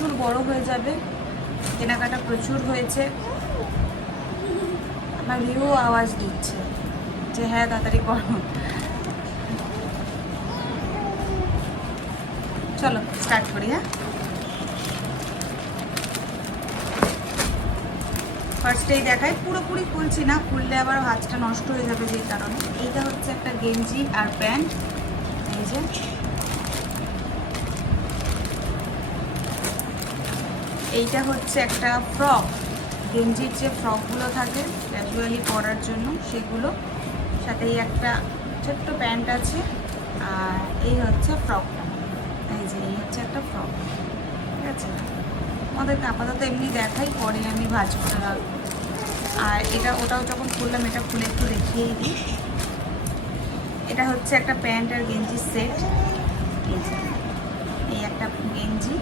প্রচুর বড় হয়ে যাবে, কেনাকাটা প্রচুর হয়েছে। আমার ভিউ আওয়াজ দিচ্ছে যে হ্যাঁ তাড়াতাড়ি করো। চলো স্টার্ট করি। হ্যাঁ, ফার্স্টেই দেখাই, পুরোপুরি খুলছি না, খুললে আবার ভাঁজটা নষ্ট হয়ে যাবে যেই কারণে। এইটা হচ্ছে একটা গেঞ্জি আর প্যান্ট। এই যে এইটা হচ্ছে একটা ফ্রক, গেঞ্জির যে ফ্রকগুলো থাকে ক্যাজুয়ালি পরার জন্য সেগুলো, সাথে এই একটা ছোট্ট প্যান্ট আছে। আর এই হচ্ছে ফ্রকটা, এই যে এই হচ্ছে একটা ফ্রক। ঠিক আছে, আমাদেরকে আপাতত এমনি দেখাই, পরে আমি ভাঁজ করে রাখবো। আর এটা ওটাও যখন খুললাম, এটা খুলে একটু দেখিয়েই দিই। এটা হচ্ছে একটা প্যান্ট আর গেঞ্জির সেট। এই যে এই একটা গেঞ্জি,